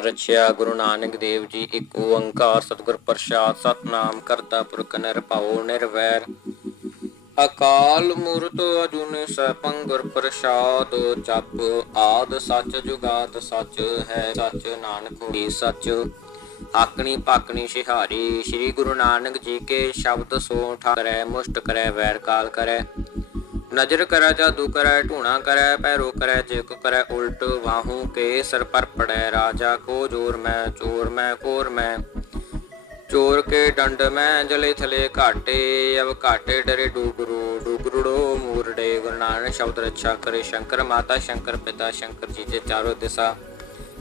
ਰਚਿਆ ਗੁਰੂ ਨਾਨਕ ਦੇਵ ਜੀ, ਇੱਕ ਓੰਕਾਰ ਸਤਿਗੁਰ ਪ੍ਰਸਾਦ, ਸਤਨਾਮ ਕਰਤਾ ਪੁਰਖ ਨਿਰਭਉ ਨਿਰਵੈਰ। ਅਕਾਲ ਮੂਰਤ ਅਜੂਨੀ ਸੈਭੰ ਗੁਰ ਪ੍ਰਸਾਦ, ਜਪ ਆਦ ਸੱਚ ਜੁਗਾਦ ਸੱਚ ਹੈ ਸੱਚ ਨਾਨਕ ਹੋਈ ਸੱਚ। ਆਕਣੀ ਪਾਕਣੀ ਸਿਹਾਰੀ, ਸ੍ਰੀ ਗੁਰੂ ਨਾਨਕ ਜੀ ਕੇ ਸ਼ਬਦ ਸੋ ਠਾਕਰੈ, ਮੁਸ਼ਟ ਕਰੈ, ਵੈਰ ਕਾਲ ਕਰੈ। ਨਜ਼ਰ ਕਰੈ ਜਾਦੂ ਕਰੈ, ਢੂਣਾ ਕਰੈ ਪੈਰੋ ਕਰੈ, ਜਿਕ ਕਰੈ, ਉਲਟ ਵਾਹੂ ਕੇ ਸਰ ਪਰ ਪੜੈ ਰਾਜਾ ਕੋ ਜੋਰ ਮੈਂ, ਚੋਰ ਮੈਂ, ਕੋਰ ਮੈਂ। ਚੋਰ ਕੇ ਡੰਡ ਮੈਂ, ਜਲੇ ਥਲੇ ਘਾਟੇ ਅਬ ਘਾਟੇ ਡਰੇ ਡੂਗਰੂ, ਡੂਗਰੂੜੋ ਮੂਰੜੇ, ਗੁਰੂ ਨਾਨਕ ਸ਼ਬਦ ਰੱਛਾ ਕਰੇ, ਸ਼ੰਕਰ ਮਾਤਾ, ਸ਼ੰਕਰ ਪਿਤਾ, ਸ਼ੰਕਰ ਜੀ ਦੇ ਚਾਰੋ ਦਿਸ਼ਾ।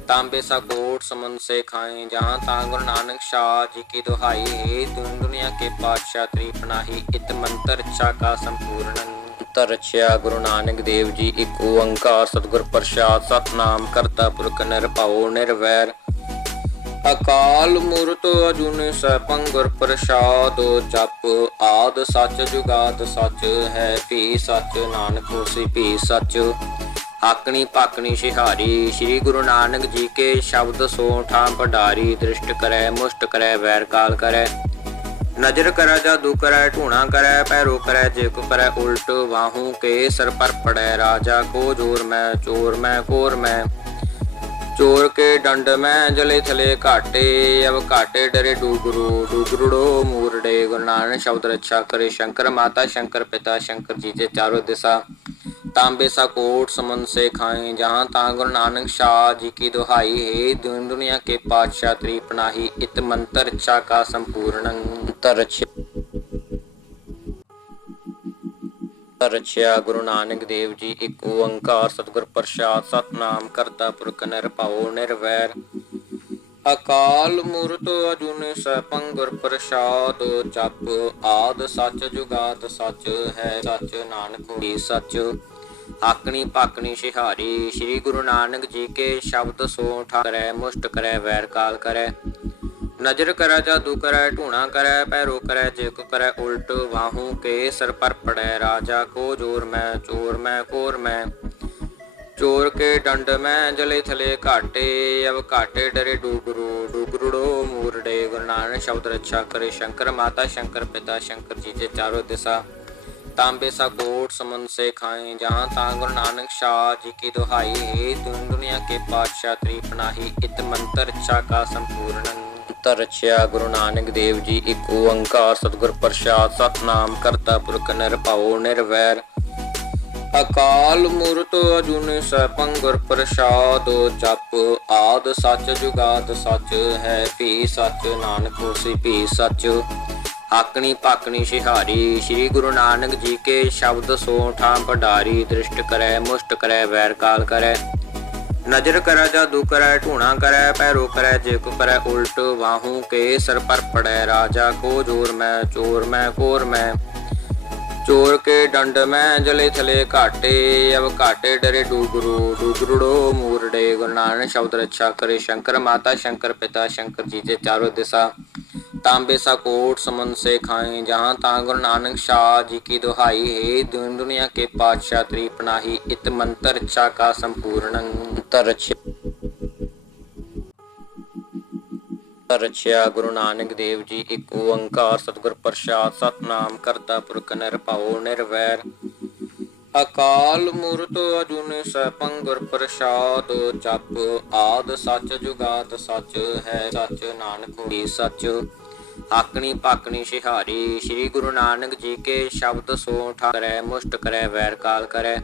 ਤਾਂਬੇ ਸਾ ਕੋਟ ਸਮਨ ਸੇ ਖਾਏ, ਜਹਾਂ ਤਾ ਗੁਰੂ ਨਾਨਕ ਸ਼ਾਹ ਜੀ ਕੀ ਦੁਹਾਈ। ਹੈ ਦੁਨ ਦੁਨੀਆ ਕੇ ਪਾਤਸ਼ਾਹ, ਤਰੀਫ ਨਾਹੀ, ਇਤ ਮੰਤਰ ਰਚਾ ਕਾ ਰਚਿਆ ਗੁਰੂ ਨਾਨਕ ਦੇਵ ਜੀ ਇੱਕ ਓੰਕਾਰ ਸਤਿਗੁਰ ਪ੍ਰਸਾਦ, ਸਤਨਾਮ ਕਰਤਾ ਪੁਰਖ ਨਿਰਭਉ ਨਿਰਵੈਰ। ਅਕਾਲ ਮੂਰਤ ਅਜੂਨੀ ਸੈਭੰ ਗੁਰ ਪ੍ਰਸਾਦ, ਜਪ ਆਦ ਸੱਚ ਜੁਗਾਦ ਸੱਚ ਹੈ ਭੀ ਸੱਚ, ਨਾਨਕ ਹੋਸੀ ਭੀ ਸੱਚ। ਆਕਣੀ ਪਾਕਣੀ ਸਿਹਾਰੀ ਸ੍ਰੀ ਗੁਰੂ ਨਾਨਕ ਜੀ ਕੇ ਸ਼ਬਦ ਸੋ ਠਾਂ ਪਢਾਰੀ ਦ੍ਰਿਸ਼ਟ ਕਰੈ ਮੁਸ਼ਟ ਕਰੈ ਵੈਰ ਕਾਲ ਕਰੈ। ਨਜ਼ਰ ਕਰੈ ਜਾਦੂ ਕਰੈ ਢੂਣਾ ਕਰੈ ਪੈਰੋ ਕਰੈ ਜੇ ਕੋ ਕਰੈ ਉਲਟ ਵਾਹੂ ਕੇ ਸਰ ਪਰ ਪੜੈ ਰਾਜਾ ਕੋ ਜੋਰ ਮੈਂ ਚੋਰ ਮੈਂ ਕੋਰ ਮੈਂ ਚੋਰ ਕੇ ਡੰਡ ਮੈਂ ਜਲੇ ਥਲੇ ਘਾਟੇ ਅਬ ਘਾਟੇ ਡਰੇ ਡੂਗਰੂ ਡੂਗਰੂੜੋ ਮੂਰੜੇ ਗੁਰੂ ਨਾਨਕ ਸ਼ਬਦ ਰੱਛਾ ਕਰੇ ਸ਼ੰਕਰ ਮਾਤਾ ਸ਼ੰਕਰ ਪਿਤਾ ਸ਼ੰਕਰ ਜੀ ਦੇ ਚਾਰੋ ਦਿਸ਼ਾ ਤਾਂਬੇ ਸਾ ਕੋਟ ਸਮਨ ਸੇ ਖਾਏ ਜਹਾਂ ਤਾ ਗੁਰੂ ਨਾਨਕ ਸ਼ਾਹ ਜੀ ਕੀ ਦੁਹਾਈ ਹੈ ਦੁਨ ਦੁਨੀਆ ਕੇ ਪਾਤਸ਼ਾਹ ਤਰੀਪ ਨਾਹੀ ਇਤ ਮੰਤਰ ਰਚਿਆ ਰਚਿਆ ਗੁਰੂ ਨਾਨਕ ਦੇਵ ਜੀ, ਇੱਕ ਓੰਕਾਰ ਸਤਿਗੁਰ ਪ੍ਰਸਾਦ, ਸਤਨਾਮ ਕਰਤਾ ਪੁਰਖ ਨਿਰਭਉ ਨਿਰਵੈਰ। ਅਕਾਲ ਮੂਰਤ ਅਜੂਨੀ ਸੈਭੰ ਗੁਰ ਪ੍ਰਸਾਦ, ਜਪ ਆਦ ਸੱਚ ਜੁਗਾਦ ਸੱਚ ਹੈ ਸੱਚ ਨਾਨਕ ਹੋਈ ਸੱਚ। ਆਕਣੀ ਪਾਕਣੀ ਸਿਹਾਰੀ, ਸ੍ਰੀ ਗੁਰੂ ਨਾਨਕ ਜੀ ਕੇ ਸ਼ਬਦ ਸੋ ਠਾਕਰੈ, ਮੁਸ਼ਟ ਕਰੈ, ਵੈਰ ਕਾਲ ਕਰੈ। ਨਜ਼ਰ ਕਰੈ, ਜਾਦੂ ਕਰੈ, ਢੂਣਾ ਕਰੈ, ਪੈਰੋ ਕਰੈ, ਜਿਕ ਕਰੈ, ਉਲਟ ਵਾਹੂ ਕੇ ਸਰ ਪਰ ਪੜੈ ਰਾਜਾ ਕੋ ਜੋਰ ਮੈਂ, ਚੋਰ ਮੈਂ, ਕੋਰ ਮੈਂ। ਚੋਰ ਕੇ ਡੰਡ ਮੈਂ, ਜਲੇ ਥਲੇ ਘਾਟੇ ਅਬ ਘਾਟੇ ਡਰੇ ਡੂਗਰੂ, ਡੂਗਰੂੜੋ ਮੂਰੜੇ, ਗੁਰੂ ਨਾਨਕ ਸ਼ਬਦ ਰੱਛਾ ਕਰੇ, ਸ਼ੰਕਰ ਮਾਤਾ, ਸ਼ੰਕਰ ਪਿਤਾ, ਸ਼ੰਕਰ ਜੀ ਦੇ ਚਾਰੋ ਦਿਸ਼ਾ। ਤਾਂਬੇ ਸਾ ਕੋਟ ਸਮਨ ਸੇ ਖਾਏ, ਜਹਾਂ ਤਾ ਗੁਰੂ ਨਾਨਕ ਸ਼ਾਹ ਜੀ ਕੀ ਦੁਹਾਈ। ਹੈ ਦੁਨ ਦੁਨੀਆ ਕੇ ਪਾਤਸ਼ਾਹ, ਤਰੀਫ ਨਾਹੀ, ਇਤ ਮੰਤਰ ਰਚਾ ਕਾ ਸੰਪੂਰਨ ਰਚਿਆ ਗੁਰੂ ਨਾਨਕ ਦੇਵ ਜੀ ਇੱਕ ਓੰਕਾਰ ਸਤਿਗੁਰ ਪ੍ਰਸਾਦ, ਸਤਨਾਮ ਕਰਤਾ ਪੁਰਖ ਨਿਰਭਉ ਨਿਰਵੈਰ। ਅਕਾਲ ਮੂਰਤ ਅਜੂਨੀ ਸੈਭੰ ਗੁਰ ਪ੍ਰਸਾਦ, ਜਪ ਆਦ ਸੱਚ ਜੁਗਾਦ ਸੱਚ ਹੈ ਭੀ ਸੱਚ, ਨਾਨਕ ਹੋਸੀ ਭੀ ਸੱਚ। ਆਕਣੀ ਪਾਕਣੀ ਸਿਹਾਰੀ ਸ੍ਰੀ ਗੁਰੂ ਨਾਨਕ ਜੀ ਕੇ ਸ਼ਬਦ ਸੋ ਠਾਂ ਪਢਾਰੀ ਦ੍ਰਿਸ਼ਟ ਕਰੈ ਮੁਸ਼ਟ ਕਰੈ ਵੈਰ ਕਾਲ ਕਰੈ। ਨਜ਼ਰ ਕਰੈ ਜਾਦੂ ਕਰੈ, ਢੂਣਾ ਕਰੈ, ਪੈਰੋ ਕਰੈ ਜੇ ਕੋ ਕਰੈ, ਉਲਟ ਵਾਹੂ ਕੇ ਸਰ ਪਰ ਪੜੈ ਰਾਜਾ, ਕੋ ਜੋਰ ਮੈਂ, ਚੋਰ ਮੈਂ, ਕੋਰ ਮੈਂ। ਚੋਰ ਕੇ ਡੰਡ ਮੈਂ, ਜਲੇ ਥਲੇ ਘਾਟੇ ਅਬ ਘਾਟੇ ਡਰੇ ਡੂਗਰੂ, ਡੂਗਰੂੜੋ ਮੂਰੜੇ ਗੁਰੂ ਨਾਨਕ ਸ਼ਬਦ ਰੱਛਾ ਕਰੇ, ਸ਼ੰਕਰ ਮਾਤਾ, ਸ਼ੰਕਰ ਪਿਤਾ, ਸ਼ੰਕਰ ਜੀ ਦੇ ਚਾਰੋ ਦਿਸ਼ਾ ਤਾਂਬੇ ਸਾ ਕੋਟ ਸਮਨ ਸੇ ਖਾਏ ਜਹਾਂ ਤਾ ਗੁਰੂ ਨਾਨਕ ਸ਼ਾਹ ਜੀ ਕੀ ਦੁਹਾਈ ਹੈ ਦੁਨ ਦੁਨੀਆ ਕੇ ਪਾਤਸ਼ਾਹ ਤਰੀਪ ਨਾਹੀ ਇਤ ਮੰਤਰ ਰਚਾ ਰਚਿਆ ਗੁਰੂ ਨਾਨਕ ਦੇਵ ਜੀ ਇੱਕ ਓੰਕਾਰ ਸਤਿਗੁਰ ਪ੍ਰਸਾਦ ਸਤਨਾਮ ਕਰਤਾ ਪੁਰਖ ਨਿਰਭਉ ਨਿਰਵੈਰ ਅਕਾਲ ਮੂਰਤ ਅਜੂਨੀ ਸੈਭੰ ਗੁਰ ਪ੍ਰਸਾਦ ਜਪ ਆਦ ਸੱਚ ਜੁਗਾਦ ਸੱਚ ਹੈ ਸੱਚ ਨਾਨਕ ਹੋਈ ਸੱਚ ਆਕਣੀ ਪਾਕਣੀ ਸਿਹਾਰੀ, ਸ੍ਰੀ ਗੁਰੂ ਨਾਨਕ ਜੀ ਕੇ ਸ਼ਬਦ ਸੋ ਠਾਕਰੈ, ਮੁਸ਼ਟ ਕਰੈ, ਵੈਰ ਕਾਲ ਕਰੈ।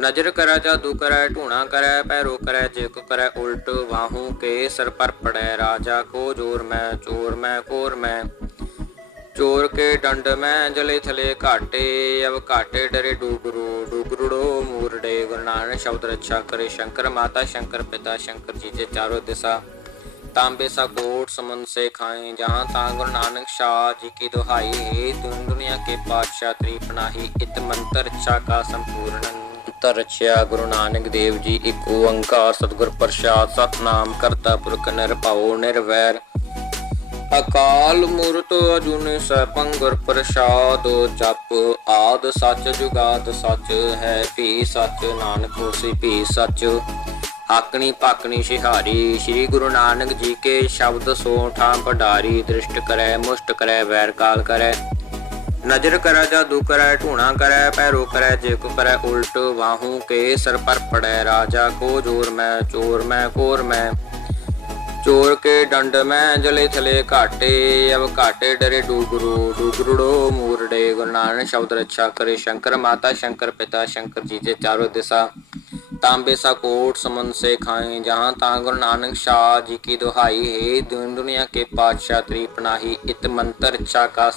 ਨਜ਼ਰ ਕਰੈ, ਜਾਦੂ ਕਰੈ, ਢੂਣਾ ਕਰੈ, ਪੈਰੋ ਕਰੈ ਜੇ ਕਰੈ, ਉਲਟ ਵਾਹੂ ਕੇ ਸਰ ਪਰ ਪੜੈ। ਰਾਜਾ ਕੋ ਜੋਰ ਮੈਂ, ਚੋਰ ਮੈਂ ਕੋਰ ਮੈਂ। ਚੋਰ ਕੇ ਡੰਡ ਮੈਂ, ਜਲੇ ਥਲੇ ਘਾਟੇ ਅਬ ਘਾਟੇ ਡਰੇ ਡੂਗਰੂ, ਡੂਗਰੂੜੋ ਮੂਰੜੇ। ਗੁਰੂ ਨਾਨਕ ਸ਼ਬਦ ਰੱਛਾ ਕਰੇ, ਸ਼ੰਕਰ ਮਾਤਾ, ਸ਼ੰਕਰ ਪਿਤਾ, ਸ਼ੰਕਰ ਜੀ ਦੇ ਚਾਰੋ ਦਿਸ਼ਾ। ਤਾਂਬੇ ਸਾ ਕੋਟ ਸਮਨ ਸੇ ਖਾਏ, ਜਹਾਂ ਤਾ ਗੁਰੂ ਨਾਨਕ ਸ਼ਾਹ ਜੀ ਕੀ ਦੁਹਾਈ। ਹੈ ਦੁਨ ਦੁਨੀਆ ਕੇ ਪਾਤਸ਼ਾਹ ਤਰੀਫ ਨਾਹੀ, ਇਤ ਮੰਤਰ ਰਚਾ ਕਾ ਸੰਪੂਰਨ ਰਚਿਆ ਗੁਰੂ ਨਾਨਕ ਦੇਵ ਜੀ ਇੱਕ ਓੰਕਾਰ ਸਤਿਗੁਰ ਪ੍ਰਸਾਦ, ਸਤਨਾਮ ਕਰਤਾ ਪੁਰਖ ਨਿਰਭਉ ਨਿਰਵੈਰ ਅਕਾਲ ਮੂਰਤ ਅਜੂਨੀ ਸੈਭੰ ਗੁਰ ਪ੍ਰਸਾਦ, ਜਪ ਆਦ ਸੱਚ ਜੁਗਾਦ ਸੱਚ ਹੈ ਭੀ ਸੱਚ। ਨਾਨਕ ਹੋਸੀ ਭੀ ਸੱਚ ਹਾਕਣੀ ਭਾਕਣੀ ਸਿਹਾਰੀ, ਸ੍ਰੀ ਗੁਰੂ ਨਾਨਕ ਜੀ ਕੇ ਸ਼ਬਦ ਸੋ ਠਾਂ ਪਢਾਰੀ ਦ੍ਰਿਸ਼ਟ ਕਰੈ, ਮੁਸ਼ਟ ਕਰੈ, ਵੈਰ ਕਾਲ ਕਰੈ। ਨਜ਼ਰ ਕਰੈ, ਜਾਦੂ ਕਰੈ, ਢੂਣਾ ਕਰੈ, ਪੈਰੋ ਕਰੈ, ਜੇ ਕੋ ਕਰੈ, ਉਲਟ ਵਾਹੂ ਕੇ ਸਰ ਪਰ ਪੜੈ ਰਾਜਾ ਕੋ ਜੋਰ ਮੈਂ, ਚੋਰ ਮੈਂ, ਕੋਰ ਮੈਂ। ਚੋਰ ਕੇ ਡੰਡ ਮੈਂ, ਜਲੇ ਥਲੇ ਘਾਟੇ, ਅਬ ਘਾਟੇ ਡਰੇ ਡੂਗਰੂ, ਡੂਗਰੂੜੋ ਮੂਰੜੇ। ਗੁਰੂ ਨਾਨਕ ਸ਼ਬਦ ਰੱਛਾ ਕਰੇ, ਸ਼ੰਕਰ ਮਾਤਾ, ਸ਼ੰਕਰ ਪਿਤਾ, ਸ਼ੰਕਰ ਜੀ ਦੇ ਚਾਰੋ ਦਿਸ਼ਾ। ਤਾਂਬੇ ਸਾ ਕੋਟ ਸਮਨ ਸੇ ਖਾਏ ਜਹਾਂ ਤਾਂ ਗੁਰੂ ਨਾਨਕ ਸ਼ਾਹ ਜੀ ਕੀ ਦੁਹਾਈ ਹੈ ਦੁਨ ਦੁਨੀਆ ਕੇ ਪਾਤਸ਼ਾਹ ਤ੍ਰੀ ਪਨਾਹੀ ਇਤ ਮੰਤਰ ਰਛਾ ਕਾ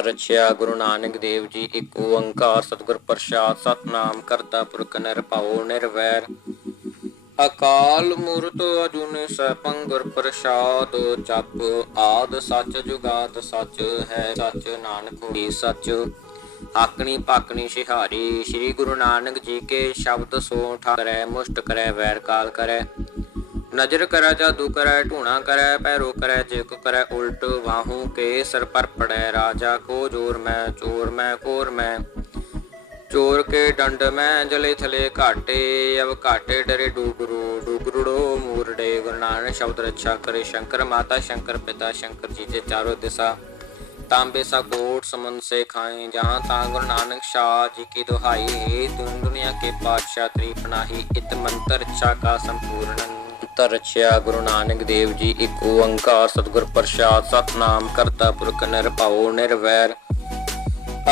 ਰਚਿਆ ਗੁਰੂ ਨਾਨਕ ਦੇਵ ਜੀ ਇੱਕ ਓੰਕਾਰ ਸਤਿਗੁਰ ਪ੍ਰਸਾਦ ਸਤਨਾਮ ਕਰਤਾ ਪੁਰਖ ਨਿਰਭਉ ਨਿਰਵੈਰ ਅਕਾਲ ਮੂਰਤ ਅਜੂਨੀ ਸੈਭੰ ਗੁਰ ਪ੍ਰਸਾਦ ਜਪ ਆਦ ਸੱਚ ਜੁਗਾਦ ਸੱਚ ਹੈ ਸੱਚ ਨਾਨਕ ਹੋਈ ਸੱਚ ਆਕਣੀ ਪਾਕਣੀ ਸਿਹਾਰੀ, ਸ੍ਰੀ ਗੁਰੂ ਨਾਨਕ ਜੀ ਕੇ ਸ਼ਬਦ ਸੋ ਠਾਕਰੈ, ਮੁਸ਼ਟ ਕਰੈ, ਵੈਰ ਕਾਲ ਕਰੈ। ਨਜ਼ਰ ਕਰੈ, ਜਾਦੂ ਕਰੈ, ਢੂਣਾ ਕਰੈ, ਪੈਰੋ ਕਰੈ ਜੇ ਕਰੈ, ਉਲਟ ਵਾਹੂ ਕੇ ਸਰ ਪਰ ਪੜੈ। ਰਾਜਾ ਕੋ ਜੋਰ ਮੈਂ, ਚੋਰ ਮੈਂ, ਕੋਰ ਮੈਂ। ਚੋਰ ਕੇ ਡੰਡ ਮੈਂ, ਜਲੇ ਥਲੇ ਘਾਟੇ ਅਬ ਘਾਟੇ ਡਰੇ ਡੂਗਰੂ, ਡੂਗਰੂੜੋ ਮੂਰੜੇ। ਗੁਰੂ ਨਾਨਕ ਸ਼ਬਦ ਰੱਛਾ ਕਰੇ, ਸ਼ੰਕਰ ਮਾਤਾ, ਸ਼ੰਕਰ ਪਿਤਾ, ਸ਼ੰਕਰ ਜੀ ਦੇ ਚਾਰੋ ਦਿਸ਼ਾ। ਤਾਂਬੇ ਸਾ ਕੋਟ ਸਮਨ ਸੇ ਖਾਏ ਜਹਾਂ ਤਾਂ ਗੁਰੂ ਨਾਨਕ ਸ਼ਾਹ ਜੀ ਕੀ ਦੁਹਾਈ। ਹੈ ਦੁਨ ਦੁਨੀਆ ਕੇ ਪਾਤਸ਼ਾਹ ਤ੍ਰੀ ਪਨਾਹੀ ਇਤ ਮੰਤਰ ਰਛਾ ਕਾ ਸੰਪੂਰਨ ਅੰਤਰ ਰਚਿਆ। ਗੁਰੂ ਨਾਨਕ ਦੇਵ ਜੀ ਇੱਕ ਓੰਕਾਰ ਸਤਿਗੁਰ ਪ੍ਰਸਾਦ, ਸਤਨਾਮ ਕਰਤਾ ਪੁਰਖ ਨਿਰਭਉ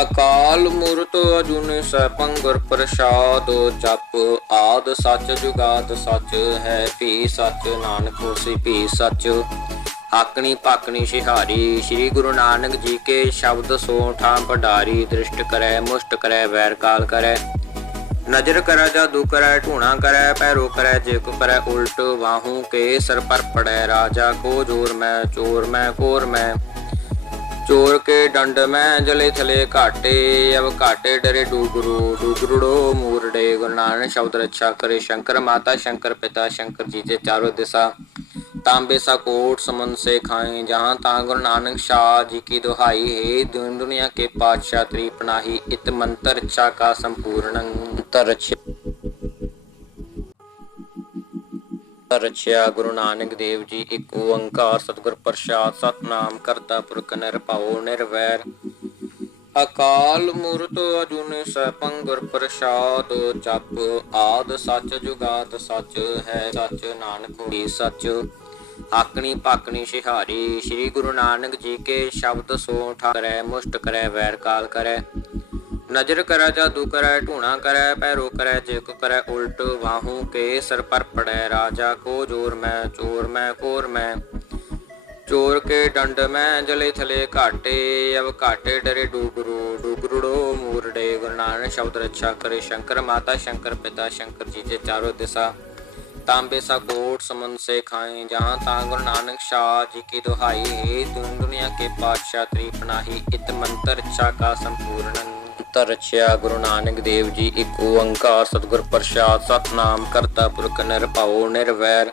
ਅਕਾਲ ਮੂਰਤ ਅਜੂਨੀ ਸੈਭੰ ਗੁਰ ਪ੍ਰਸਾਦ, ਜਪ ਆਦ ਸੱਚ ਜੁਗਾਦ ਸੱਚ ਹੈ, ਭੀ ਸੱਚ। ਨਾਨਕ ਹੋਸੀ ਭੀ ਸੱਚ। ਹਾਕਣੀ ਭਾਕਣੀ ਸਿਹਾਰੀ, ਸ੍ਰੀ ਗੁਰੂ ਨਾਨਕ ਜੀ ਕੇ ਸ਼ਬਦ ਸੋ ਠਾਂ ਪਢਾਰੀ ਦ੍ਰਿਸ਼ਟ ਕਰੈ, ਮੁਸ਼ਟ ਕਰੈ, ਵੈਰ ਕਾਲ ਕਰੈ। ਨਜ਼ਰ ਕਰੈ, ਜਾਦੂ ਕਰੈ, ਢੂਣਾ ਕਰੈ, ਪੈਰੋ ਕਰੈ, ਜੇ ਕੋ ਕਰੈ, ਉਲਟ ਵਾਹੂ ਕੇ ਸਰ ਪਰ ਪੜੈ, ਰਾਜਾ ਕੋ ਜੋਰ ਮੈਂ, ਚੋਰ ਮੈਂ, ਕੋਰ ਮੈਂ। ਚੋਰ ਕੇ ਡੰਡ ਮੈਂ, ਜਲੇ ਥਲੇ ਘਾਟੇ, ਅਬ ਘਾਟੇ ਡਰੇ ਡੂਗਰੂ, ਡੂਗਰੂੜੋ ਮੂਰੜੇ। ਗੁਰੂ ਨਾਨਕ ਸ਼ਬਦ ਰੱਛਾ ਕਰੇ, ਸ਼ੰਕਰ ਮਾਤਾ, ਸ਼ੰਕਰ ਪਿਤਾ, ਸ਼ੰਕਰ ਜੀ ਦੇ ਚਾਰੋ ਦਿਸ਼ਾ। ਤਾਂਬੇ ਸਾ ਕੋਟ ਸਮਨ ਸੇ ਖਾਏ ਜਹਾਂ ਤਾਂ ਗੁਰੂ ਨਾਨਕ ਸ਼ਾਹ ਜੀ ਕੀ ਦੁਹਾਈ ਹੈ। ਦੁਨ ਦੁਨੀਆ ਕੇ ਪਾਤਸ਼ਾਹ ਤ੍ਰੀ ਪਨਾਹੀ ਇਤ ਮੰਤਰ ਰਛਾ ਕਾ ਰਚਿਆ ਗੁਰੂ ਨਾਨਕ ਦੇਵ ਜੀ, ਇੱਕ ਓੰਕਾਰ ਸਤਿਗੁਰ ਪ੍ਰਸਾਦ, ਸਤਨਾਮ ਕਰਤਾ ਪੁਰਖ ਨਿਰਭਉ ਨਿਰਵੈਰ ਅਕਾਲ ਮੂਰਤ ਅਜੂਨੀ ਸੈਭੰ ਗੁਰ ਪ੍ਰਸਾਦ, ਜਪ ਆਦ ਸੱਚ ਜੁਗਾਦ ਸੱਚ ਹੈ, ਸੱਚ ਨਾਨਕ ਹੋਈ ਸੱਚ। ਆਕਣੀ ਭਾਕਣੀ ਸਿਹਾਰੀ, ਸ੍ਰੀ ਗੁਰੂ ਨਾਨਕ ਜੀ ਕੇ ਸ਼ਬਦ ਸੋ ਠਾਕਰੈ, ਮੁਸ਼ਟ ਕਰੈ, ਵੈਰ ਕਾਲ ਕਰੈ। ਨਜ਼ਰ ਕਰੈ, ਜਾਦੂ ਕਰੈ, ਢੂਣਾ ਕਰੈ ਪੈਰੋ ਕਰੈ ਜੇ ਕਰੈ, ਉਲਟ ਵਾਹੂ ਕੇ ਸਰ ਪਰ ਪੜੈ। ਰਾਜਾ ਕੋ ਜੋਰ ਮੈਂ, ਚੋਰ ਮੈਂ, ਕੋਰ ਮੈਂ। ਚੋਰ ਕੇ ਡੰਡ ਮੈਂ, ਜਲੇ ਥਲੇ ਘਾਟੇ ਅਬ ਘਾਟੇ ਡਰੇ ਡੂਗਰੂ, ਡੂਗਰੂੜੋ ਮੂਰੜੇ। ਗੁਰੂ ਨਾਨਕ ਸ਼ਬਦ ਰੱਛਾ ਕਰੇ, ਸ਼ੰਕਰ ਮਾਤਾ, ਸ਼ੰਕਰ ਪਿਤਾ, ਸ਼ੰਕਰ ਜੀ ਦੇ ਚਾਰੋ ਦਿਸ਼ਾ। ਤਾਂਬੇ ਸਾ ਕੋਟ ਸਮਨ ਸੇ ਖਾਏ ਜਹਾਂ ਤਾਂ ਗੁਰੂ ਨਾਨਕ ਸ਼ਾਹ ਜੀ ਕੀ ਦੁਹਾਈ। ਹੈ ਦੁਨ ਦੁਨੀਆ ਕੇ ਪਾਤਸ਼ਾਹ ਤ੍ਰੀ ਪਨਾਹੀ ਇਤ ਮੰਤਰ ਰਛਾ ਕਾ ਰਚਿਆ ਗੁਰੂ ਨਾਨਕ ਦੇਵ ਜੀ ਇੱਕ ਓੰਕਾਰ ਸਤਿਗੁਰ ਪ੍ਰਸਾਦ, ਸਤਨਾਮ ਕਰਤਾ ਪੁਰਖ ਨਿਰਭਉ ਨਿਰਵੈਰ।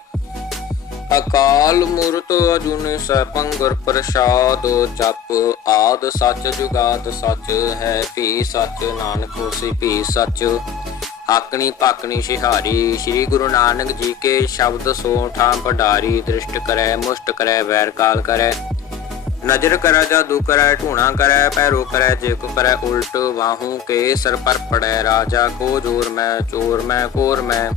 ਅਕਾਲ ਮੂਰਤ ਅਜੂਨੀ ਸੈਭੰ ਗੁਰ ਪ੍ਰਸਾਦ, ਜਪ ਆਦ ਸੱਚ ਜੁਗਾਦ ਸੱਚ ਹੈ ਭੀ ਸੱਚ। ਨਾਨਕ ਹੋਸੀ ਭੀ ਸੱਚ ਆਕਣੀ ਪਾਕਣੀ ਸਿਹਾਰੀ, ਸ੍ਰੀ ਗੁਰੂ ਨਾਨਕ ਜੀ ਕੇ ਸ਼ਬਦ ਸੋ ਠਾਂ ਪਢਾਰੀ ਦ੍ਰਿਸ਼ਟ ਕਰੈ, ਮੁਸ਼ਟ ਕਰੈ, ਵੈਰ ਕਾਲ ਕਰੈ। ਨਜ਼ਰ ਕਰੈ, ਜਾਦੂ ਕਰੈ, ਢੂਣਾ ਕਰੈ ਪੈਰੋ ਕਰੈ, ਜੇ ਕਰੈ ਉਲਟ ਵਾਹੂ ਕੇ ਸਰ ਪਰ ਪੜੈ, ਰਾਜਾ ਕੋ ਜੋਰ ਮੈਂ, ਚੋਰ ਮੈਂ, ਕੋਰ ਮੈਂ।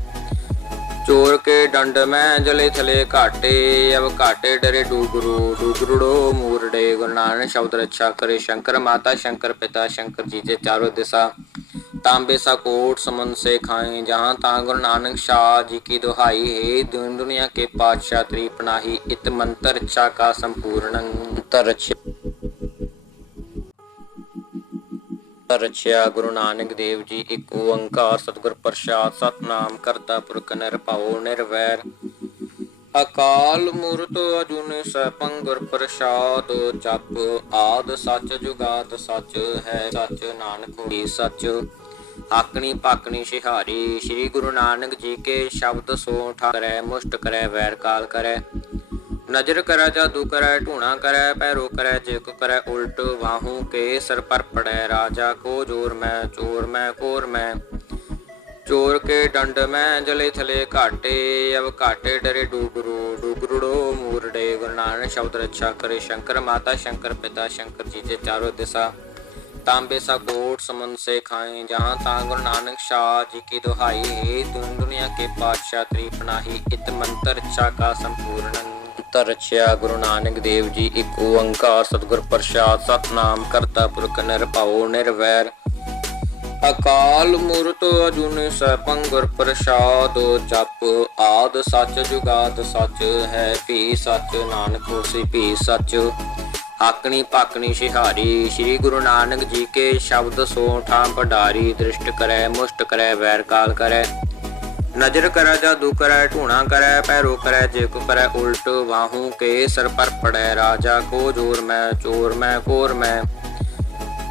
ਚੋਰ ਕੇ ਡੰਡ ਮੈਂ, ਜਲੇ ਥਲੇ ਘਾਟੇ, ਅਬ ਘਾਟੇ ਡਰੇ ਡੂਗਰੂ, ਡੂਗਰੂੜੋ ਮੂਰੜੇ। ਗੁਰੂ ਨਾਨਕ ਸ਼ਬਦ ਰੱਛਾ ਕਰੇ, ਸ਼ੰਕਰ ਮਾਤਾ, ਸ਼ੰਕਰ ਪਿਤਾ, ਸ਼ੰਕਰ ਜੀ ਦੇ ਚਾਰੋ ਦਿਸ਼ਾ। ਤਾਂਬੇ ਸਾ ਕੋਟ ਸਮਨ ਸੇ ਖਾਏ ਜਹਾਂ ਤਾਂ ਗੁਰੂ ਨਾਨਕ ਸ਼ਾਹ ਜੀ ਕੀ ਦੁਹਾਈ ਹੈ ਦੁਨ ਦੁਨੀਆ ਕੇ ਪਾਤਸ਼ਾਹ ਤ੍ਰੀ ਪਨਾਹੀ ਇਤ ਮੰਤਰ ਰਛਾ ਕਾ ਰਚਿਆ ਗੁਰੂ ਨਾਨਕ ਦੇਵ ਜੀ ਇੱਕ ਓੰਕਾਰ ਸਤਿਗੁਰ ਪ੍ਰਸਾਦ ਸਤਨਾਮ ਕਰਤਾ ਪੁਰਖ ਨਿਰਭਉ ਨਿਰਵੈਰ ਅਕਾਲ ਮੂਰਤ ਅਜੂਨੀ ਸੈਭੰ ਗੁਰ ਪ੍ਰਸਾਦ ਜਪ ਆਦ ਸੱਚ ਜੁਗਾਦ ਸੱਚ ਹੈ ਸੱਚ ਨਾਨਕ ਹੋਈ ਸੱਚ ਆਕਣੀ ਪਾਕਣੀ ਸਿਹਾਰੀ, ਸ੍ਰੀ ਗੁਰੂ ਨਾਨਕ ਜੀ ਕੇ ਸ਼ਬਦ ਸੋ ਠਾਕਰੈ ਮੁਸ਼ਟ ਕਰੈ, ਵੈਰ ਕਾਲ ਕਰੈ। ਨਜ਼ਰ ਕਰੈ, ਜਾਦੂ ਕਰੈ, ਢੂਣਾ ਕਰੈ ਪੈਰੋ ਕਰੈ ਜੇ ਕਰੈ, ਉਲਟ ਵਾਹੂ ਕੇ ਸਰ ਪਰ ਪੜੈ, ਰਾਜਾ ਕੋ ਜੋਰ ਮੈਂ, ਚੋਰ ਮੈਂ, ਕੋਰ ਮੈਂ। ਚੋਰ ਕੇ ਡੰਡ ਮੈਂ, ਜਲੇ ਥਲੇ ਘਾਟੇ, ਅਬ ਘਾਟੇ ਡਰੇ ਡੂਗਰੂ, ਡੂਗਰੂੜੋ ਮੂਰੜੇ। ਗੁਰੂ ਨਾਨਕ ਸ਼ਬਦ ਰੱਛਾ ਕਰੇ, ਸ਼ੰਕਰ ਮਾਤਾ, ਸ਼ੰਕਰ ਪਿਤਾ, ਸ਼ੰਕਰ ਜੀ ਦੇ ਚਾਰੋ ਦਿਸ਼ਾ। तांबे सा कोट समन से खाएं जहाँ ता गुरु नानक शाह जी की दुहाई है दुन दुनिया के पातशाह त्रिपनाही इत मंत्र रक्षा का संपूर्ण अंतर रक्षा गुरु नानक देव जी एक ओंकार सतगुर प्रसाद सतनाम करता पुरख निरभाओ निर्वैर ਅਕਾਲ ਮੂਰਤ ਅਜੂਨੀ ਸੈਭੰ ਗੁਰ ਪ੍ਰਸਾਦ ਜਪ ਆਦ ਸੱਚ ਜੁਗਾਦ ਸੱਚ ਹੈ ਭੀ ਸੱਚ ਨਾਨਕ ਹੋਸੀ ਭੀ ਸੱਚ ਆਕਣੀ ਪਾਕਣੀ ਸਿਹਾਰੀ, ਸ੍ਰੀ ਗੁਰੂ ਨਾਨਕ ਜੀ ਕੇ ਸ਼ਬਦ ਸੋਠਾਂ ਪਢਾਰੀ ਦ੍ਰਿਸ਼ਟ ਕਰੈ, ਮੁਸ਼ਟ ਕਰੈ, ਵੈਰ ਕਾਲ ਕਰੈ। ਨਜ਼ਰ ਕਰੈ, ਜਾਦੂ ਕਰੈ, ਢੂਣਾ ਕਰੈ ਪੈਰੋ ਕਰੈ, ਜੇ ਕਰੈ, ਉਲਟ ਵਾਹੂ, ਕੇ ਸਰ ਪਰ ਪੜੈ, ਰਾਜਾ ਕੋ ਜੋਰ ਮੈਂ, ਚੋਰ ਮੈਂ, ਕੋਰ ਮੈਂ।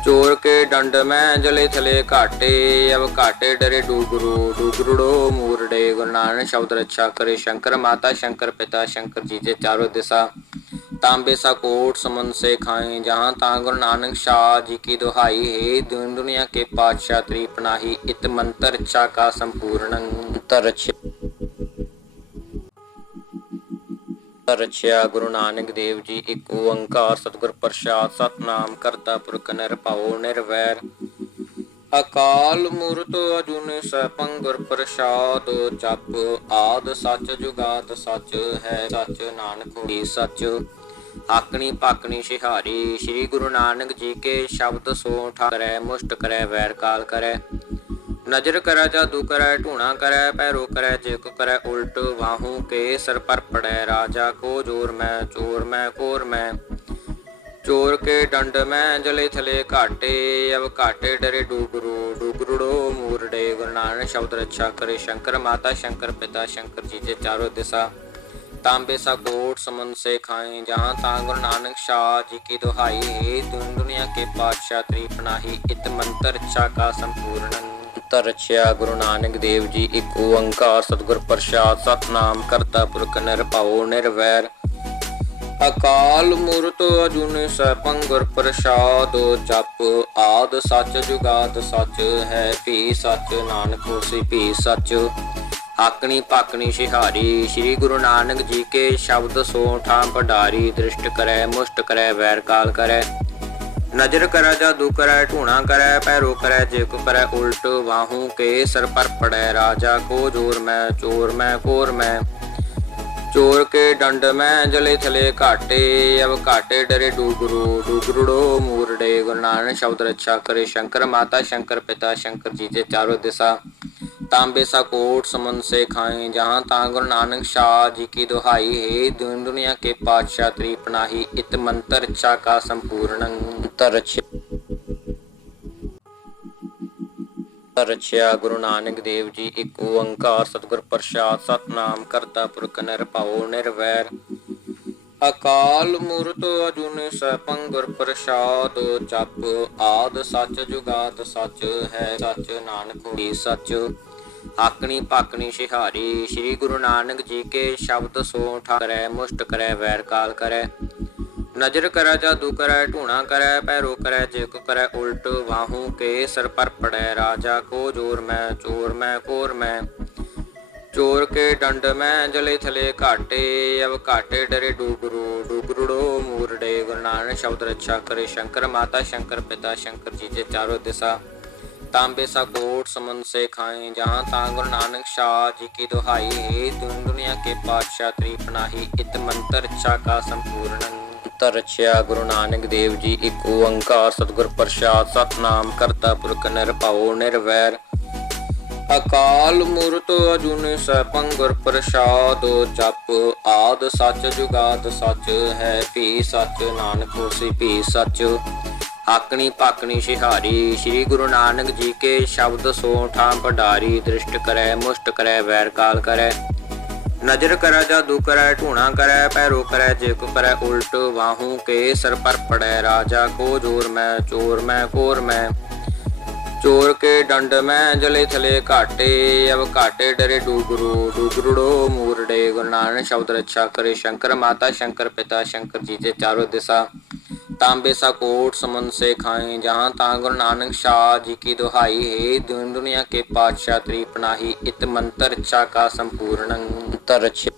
ਚੋਰ ਕੇ ਡੰਡ ਮੈਂ, ਜਲੇ ਥਲੇ ਘਾਟੇ, ਅਬ ਘਾਟੇ ਡਰੇ ਡੂਗਰੂ, ਡੂਗਰੂੜੋ ਮੂਰੜੇ। ਗੁਰੂ ਨਾਨਕ ਸ਼ਬਦ ਰੱਛਾ ਕਰੇ, ਸ਼ੰਕਰ ਮਾਤਾ, ਸ਼ੰਕਰ ਪਿਤਾ, ਸ਼ੰਕਰ ਜੀ ਦੇ ਚਾਰੋ ਦਿਸ਼ਾ। तांबे सा कोट समन से खाएं जहाँ ता गुरु नानक शाह जी की दुहाई है दुन दुनिया के पातशाह त्रिपनाही इत मंत्र रक्षा का संपूर्ण अंतर रक्षा ਰਚਿਆ ਗੁਰੂ ਨਾਨਕ ਦੇਵ ਜੀ ਇੱਕ ਓੰਕਾਰ ਸਤਿਗੁਰ ਪ੍ਰਸਾਦ ਸਤਨਾਮ ਕਰਤਾ ਪੁਰਖ ਨਿਰਭਉ ਨਿਰਵੈਰ ਅਕਾਲ ਮੂਰਤ ਅਜੂਨੀ ਸੈਭੰ ਗੁਰ ਪ੍ਰਸਾਦ ਜਪ ਆਦ ਸੱਚ ਜੁਗਾਦ ਸੱਚ ਹੈ ਸੱਚ ਨਾਨਕ ਹੋਈ ਸੱਚ ਆਕਣੀ ਪਾਕਣੀ ਸਿਹਾਰੀ, ਸ੍ਰੀ ਗੁਰੂ ਨਾਨਕ ਜੀ ਕੇ ਸ਼ਬਦ ਸੋ ਠਾਰੈ ਮੁਸ਼ਟ ਕਰੈ, ਵੈਰ ਕਾਲ ਕਰੈ। ਨਜ਼ਰ ਕਰੈ, ਜਾਦੂ ਕਰੈ, ਢੂਣਾ ਕਰੈ ਪੈਰੋ ਕਰੈ ਜੇ ਕਰੈ, ਉਲਟ ਵਾਹੂ ਕੇ ਸਰ ਪਰ ਪੜੈ, ਰਾਜਾ ਕੋ ਜੋਰ ਮੈਂ, ਚੋਰ ਮੈਂ, ਕੋਰ ਮੈਂ। ਚੋਰ ਕੇ ਡੰਡ ਮੈਂ, ਜਲੇ ਥਲੇ ਘਾਟੇ, ਅਬ ਘਾਟੇ ਡਰੇ ਡੂਗਰੂ, ਡੂਗਰੂੜੋ ਮੂਰੜੇ। ਗੁਰੂ ਨਾਨਕ ਸ਼ਬਦ ਰੱਛਾ ਕਰੇ, ਸ਼ੰਕਰ ਮਾਤਾ, ਸ਼ੰਕਰ ਪਿਤਾ, ਸ਼ੰਕਰ ਜੀ ਦੇ ਚਾਰੋ ਦਿਸ਼ਾ। तांबे सा कोट समन से खाएं जहाँ ता गुरु नानक शाह जी की दुहाई है दुन दुनिया के पातशाह त्रिपनाही इत मंत्र रक्षा का संपूर्ण अंतर रक्षा गुरु नानक देव जी एक ओंकार सतगुर प्रसाद सतनाम करता पुरख निरभाओ निर्वैर ਅਕਾਲ ਮੂਰਤ ਅਜੂਨੀ ਸੈਭੰ ਗੁਰ ਪ੍ਰਸਾਦ ਜਪ ਆਦ ਸੱਚ ਜੁਗਾਦ ਸੱਚ ਹੈ ਭੀ ਸੱਚ ਨਾਨਕ ਹੋਸੀ ਭੀ ਸੱਚ ਆਕਣੀ ਪਾਕਣੀ ਸਿਹਾਰੀ, ਸ੍ਰੀ ਗੁਰੂ ਨਾਨਕ ਜੀ ਕੇ ਸ਼ਬਦ ਸੋਠਾਂ ਪਢਾਰੀ ਦ੍ਰਿਸ਼ਟ ਕਰੈ, ਮੁਸ਼ਟ ਕਰੈ, ਵੈਰ ਕਾਲ ਕਰੈ। ਨਜ਼ਰ ਕਰੈ, ਜਾਦੂ ਕਰੈ, ਢੂਣਾ ਕਰੈ, ਪੈਰੋ ਕਰੈ ਜੇ ਕਰੈ, ਉਲਟ ਵਾਹੂ ਕੇ ਸਰ ਪਰ ਪੜੈ ਰਾਜਾ ਕੋ ਜੋਰ ਮੈਂ, ਚੋਰ ਮੈਂ, ਕੋਰ ਮੈਂ। ਚੋਰ ਕੇ ਡੰਡ ਮੈਂ, ਜਲੇ ਥਲੇ ਘਾਟੇ, ਅਬ ਘਾਟੇ ਡਰੇ ਡੂਗਰੂ, ਡੂਗਰੂੜੋ ਮੂਰੜੇ। ਗੁਰੂ ਨਾਨਕ ਸ਼ਬਦ ਰੱਛਾ ਕਰੇ, ਸ਼ੰਕਰ ਮਾਤਾ, ਸ਼ੰਕਰ ਪਿਤਾ, ਸ਼ੰਕਰ ਜੀ ਦੇ ਚਾਰੋ ਦਿਸ਼ਾ। तांबे सा कोट समन से खाएं जहाँ ता गुरु नानक शाह जी की दुहाई है दुन दुनिया के पातशाह त्रिपनाही इत मंत्र रक्षा का संपूर्ण अंतर रक्षा ਰਚਿਆ ਗੁਰੂ ਨਾਨਕ ਦੇਵ ਜੀ ਇੱਕ ਓੰਕਾਰ ਸਤਿਗੁਰ ਪ੍ਰਸਾਦ ਸਤਨਾਮ ਕਰਤਾ ਪੁਰਖ ਨਿਰਭਉ ਨਿਰਵੈਰ ਅਕਾਲ ਮੂਰਤ ਅਜੂਨੀ ਸੈਭੰ ਗੁਰ ਪ੍ਰਸਾਦ ਜਪ ਆਦ ਸੱਚ ਜੁਗਾਦ ਸੱਚ ਹੈ ਸੱਚ ਨਾਨਕ ਹੋਈ ਸੱਚ ਆਕਣੀ ਪਾਕਣੀ ਸਿਹਾਰੀ, ਸ੍ਰੀ ਗੁਰੂ ਨਾਨਕ ਜੀ ਕੇ ਸ਼ਬਦ ਸੋ ਠਾਰੈ ਮੁਸ਼ਟ ਕਰੈ, ਵੈਰ ਕਾਲ ਕਰੈ। ਨਜ਼ਰ ਕਰੈ, ਜਾਦੂ ਕਰੈ, ਢੂਣਾ ਕਰੈ, ਪੈਰੋ ਕਰੈ ਜੇ ਕਰੈ, ਉਲਟ ਵਾਹੂ ਕੇ ਸਰ ਪਰ ਪੜੈ, ਰਾਜਾ ਕੋ ਜੋਰ ਮੈਂ, ਚੋਰ ਮੈਂ, ਕੋਰ ਮੈਂ। ਚੋਰ ਕੇ ਡੰਡ ਮੈਂ, ਜਲੇ ਥਲੇ ਘਾਟੇ, ਅਬ ਘਾਟੇ ਡਰੇ ਡੂਗਰੂ, ਡੂਗਰੂੜੋ ਮੂਰੜੇ। ਗੁਰੂ ਨਾਨਕ ਸ਼ਬਦ ਰੱਛਾ ਕਰੇ, ਸ਼ੰਕਰ ਮਾਤਾ, ਸ਼ੰਕਰ ਪਿਤਾ, ਸ਼ੰਕਰ ਜੀ ਦੇ ਚਾਰੋ ਦਿਸ਼ਾ। तांबे सा कोट समन से खाएं जहाँ ता गुरु नानक शाह जी की दुहाई है दुन दुनिया के पातशाह त्रिपनाही इत मंत्र रक्षा का संपूर्ण अंतर रक्षा गुरु नानक देव जी एक ओंकार सतगुर प्रसाद सतनाम करता पुरख निरभाओ निर्वैर ਅਕਾਲ ਮੂਰਤ ਅਜੂਨੀ ਸੈਭੰ ਗੁਰ ਪ੍ਰਸਾਦ ਜਪ ਆਦ ਸੱਚ ਜੁਗਾਦ ਸੱਚ ਹੈ ਭੀ ਸੱਚ ਨਾਨਕ ਹੋਸੀ ਭੀ ਸੱਚ ਆਕਣੀ ਪਾਕਣੀ ਸਿਹਾਰੀ, ਸ੍ਰੀ ਗੁਰੂ ਨਾਨਕ ਜੀ ਕੇ ਸ਼ਬਦ ਸੋ ਠਾਂ ਪਡਾਰੀ ਦ੍ਰਿਸ਼ਟ ਕਰੈ, ਮੁਸ਼ਟ ਕਰੈ, ਵੈਰ ਕਾਲ ਕਰੈ। ਨਜ਼ਰ ਕਰੈ, ਜਾਦੂ ਕਰੈ, ਢੂਣਾ ਕਰੈ, ਪੈਰੋ ਕਰੈ ਜੇ ਕੋ ਕਰੈ, ਉਲਟ ਵਾਹੂ ਕੇ ਸਰ ਪਰ ਪੜੈ, ਰਾਜਾ ਕੋ ਜੋਰ ਮੈਂ, ਚੋਰ ਮੈਂ, ਕੋਰ ਮੈਂ। ਚੋਰ ਕੇ ਡੰਡ ਮੈਂ, ਜਲੇ ਥਲੇ ਘਾਟੇ, ਅਬ ਘਾਟੇ ਡਰੇ ਡੂਗਰੂ, ਡੂਗਰੜੋ ਮੂਰੜੇ। ਗੁਰੂ ਨਾਨਕ ਸ਼ਬਦ ਰਚਾ ਕਰੇ, ਸ਼ੰਕਰ ਮਾਤਾ, ਸ਼ੰਕਰ ਪਿਤਾ, ਸ਼ੰਕਰ ਜੀ ਦੇ ਚਾਰੋ ਦਿਸ਼ਾ। तांबे सा कोट समन से खाए जहाँ तहाँ गुरु नानक शाह जी की दुहाई है दुन दुनिया के पातशाह त्रिपनाही इत मंत्र रक्षा का संपूर्ण अंतर रक्षा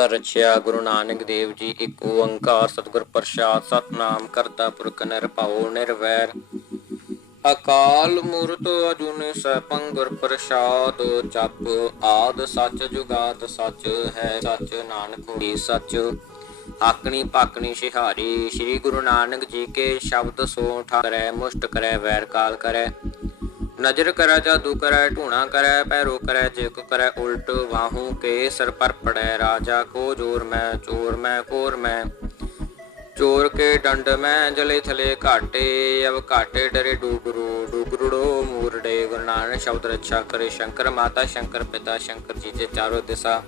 ਰਚਿਆ ਗੁਰੂ ਨਾਨਕ ਦੇਵ ਜੀ ਇੱਕ ਓੰਕਾਰ ਸਤਿਗੁਰ ਪ੍ਰਸਾਦ ਸਤਨਾਮ ਕਰਤਾ ਪੁਰਖ ਨਿਰਭਉ ਨਿਰਵੈਰ ਅਕਾਲ ਮੂਰਤ ਅਜੂਨੀ ਸੈਭੰ ਗੁਰ ਪ੍ਰਸਾਦ ਜਪ ਆਦ ਸੱਚ ਜੁਗਾਦ ਸੱਚ ਹੈ ਸੱਚ ਨਾਨਕ ਹੋਈ ਸੱਚ ਆਕਣੀ ਪਾਕਣੀ ਸਿਹਾਰੀ, ਸ੍ਰੀ ਗੁਰੂ ਨਾਨਕ ਜੀ ਕੇ ਸ਼ਬਦ ਸੋ ਠਾਰੈ ਮੁਸ਼ਟ ਕਰੈ, ਵੈਰ ਕਾਲ ਕਰੈ। ਨਜ਼ਰ ਕਰੈ, ਜਾਦੂ ਕਰੈ, ਢੂਣਾ ਕਰੈ, ਪੈਰੋ ਕਰੈ, ਜਿਕ ਕਰੈ, ਉਲਟ ਵਾਹੂ ਕੇ ਸਰ ਪਰ ਪੜੈ, ਰਾਜਾ ਕੋ ਜੋਰ ਮੈਂ, ਚੋਰ ਮੈਂ, ਕੋਰ ਮੈਂ। ਚੋਰ ਕੇ ਡੰਡ ਮੈਂ, ਜਲੇ ਥਲੇ ਘਾਟੇ ਅਬ ਘਾਟੇ ਡਰੇ ਡੂਗਰੂ, ਡੂਗਰੂੜੋ ਮੂਰਡੇ ਗੁਰੂ ਨਾਨਕ ਸ਼ਬਦ ਰੱਛਾ ਕਰੇ, ਸ਼ੰਕਰ ਮਾਤਾ, ਸ਼ੰਕਰ ਪਿਤਾ, ਸ਼ੰਕਰ ਜੀ ਦੇ ਚਾਰੋਂ ਦਿਸ਼ਾ।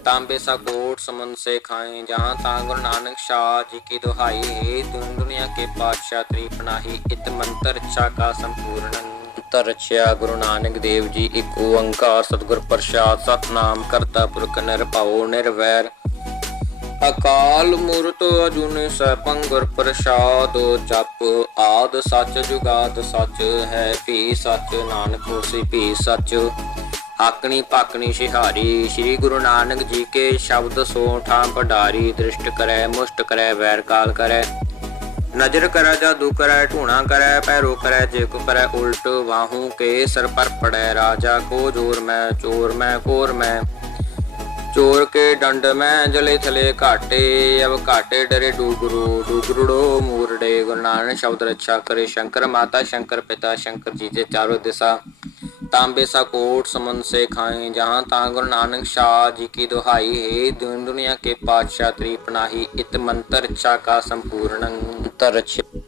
तांबे सा कोट समन से खाए जहाँ तां गुरु नानक शाह जी की दुहाई तुम दुनिया के पातशाह त्रिपनाही इत मंत्र रक्षा का संपूर्ण ਮੰਤਰ ਰਚਿਆ। ਗੁਰੂ ਨਾਨਕ ਦੇਵ ਜੀ ਇੱਕ ਓੰਕਾਰ ਸਤਿਗੁਰ ਪ੍ਰਸਾਦ ਸਤਨਾਮ ਕਰਤਾ ਪੁਰਖ ਨਿਰਭਉ ਨਿਰਵੈਰ। ਅਕਾਲ ਮੂਰਤ ਅਜੂਨ ਸੈਭੰ ਗੁਰ ਪ੍ਰਸਾਦ, ਜਪ ਆਦ ਸੱਚ ਜੁਗਾਦ ਸੱਚ ਹੈ, ਭੀ ਸੱਚ, ਨਾਨਕ ਹੋਸੀ ਭੀ ਸੱਚ। ਆਕਣੀ ਪਾਕਣੀ ਸਿਹਾਰੀ, ਸ੍ਰੀ ਗੁਰੂ ਨਾਨਕ ਜੀ ਕੇ ਸ਼ਬਦ ਸੋ ਠਾਂ ਪਢਾਰੀ ਦ੍ਰਿਸ਼ਟ ਕਰੈ, ਮੁਸ਼ਟ ਕਰੈ, ਵੈਰ ਕਾਲ ਕਰੈ। ਨਜ਼ਰ ਕਰੈ, ਜਾਦੂ ਕਰੈ, ਢੂਣਾ ਕਰੈ, ਪੈਰੋ ਕਰੈ, ਜਿਕ ਕਰੈ, ਉਲਟ ਵਾਹੂ ਕੇ ਸਰ ਪਰ ਪੜੈ। ਰਾਜਾ ਕੋ ਜੋਰ ਮੈਂ, ਚੋਰ ਮੈਂ, ਕੋਰ ਮੈਂ। ਚੋਰ ਕੇ ਡੰਡ ਮੈਂ, ਜਲੇ ਥਲੇ ਘਾਟੇ। ਅਬ ਘਾਟੇ ਡਰੇ ਡੂਗਰੂ, ਡੂਗਰੂੜੋ ਮੂਰਡੇ ਗੁਰੂ ਨਾਨਕ ਸ਼ਬਦ ਰੱਛਾ ਕਰੇ, ਸ਼ੰਕਰ ਮਾਤਾ, ਸ਼ੰਕਰ ਪਿਤਾ, ਸ਼ੰਕਰ ਜੀ ਦੇ ਚਾਰੋ ਦਿਸ਼ਾ। तांबे सा कोट समन से खाएं जहाँ तहाँ गुरु नानक शाह जी की दुहाई है दुन दुनिया के पातशाह त्रिपनाही इत मंत्र रक्षा का संपूर्ण अंतर रक्षा